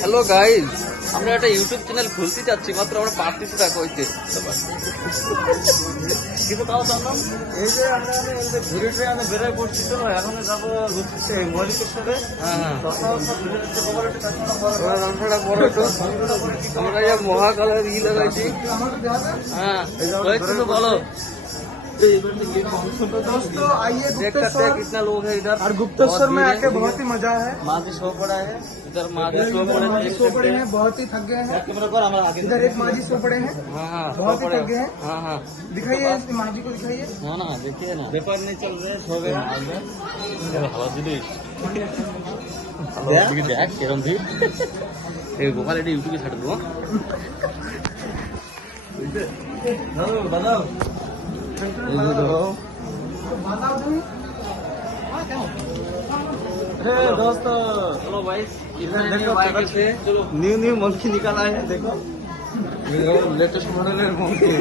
Hello guys, আমরা একটা YouTube channel খুলতে যাচ্ছি, মাত্র আমরা পারতেছি না কইতে। কিন্তু তাও জানলাম এই যে আমরা ঘুরে টুরে আমি বেরোয় পড়ছি, চলো এখন যাবো ঘুরতে মল্লিকেশ্বরে। হ্যাঁ আমরা আমরা মহাকালের ই লাগাইছি। হ্যাঁ তো বলো दोस्तों आइए देख सकते हैं कितना लोग है इधर। और गुप्तेश्वर में आके बहुत ही मजा है। माजी सो पड़ा है इधर, माजी सो पड़े माजी सो पड़े हैं, बहुत ही थक गए हैं। इधर एक माजी सो पड़े हैं, हाँ हाँ बहुत ही थक गए हैं। हाँ हाँ दिखाइए इस माजी को, दिखाइए। हाँ ना देखिए ना, पेपर नहीं चल रहे, सो गए। हवा दिली देख केरम थी गोपाल एटी यूट्यूब छाड़ दो। बताओ दोस्तों, चलो भाई देखो न्यू न्यू मंकी निकाला है, देखो लेटेस्ट मॉडल है मंकी।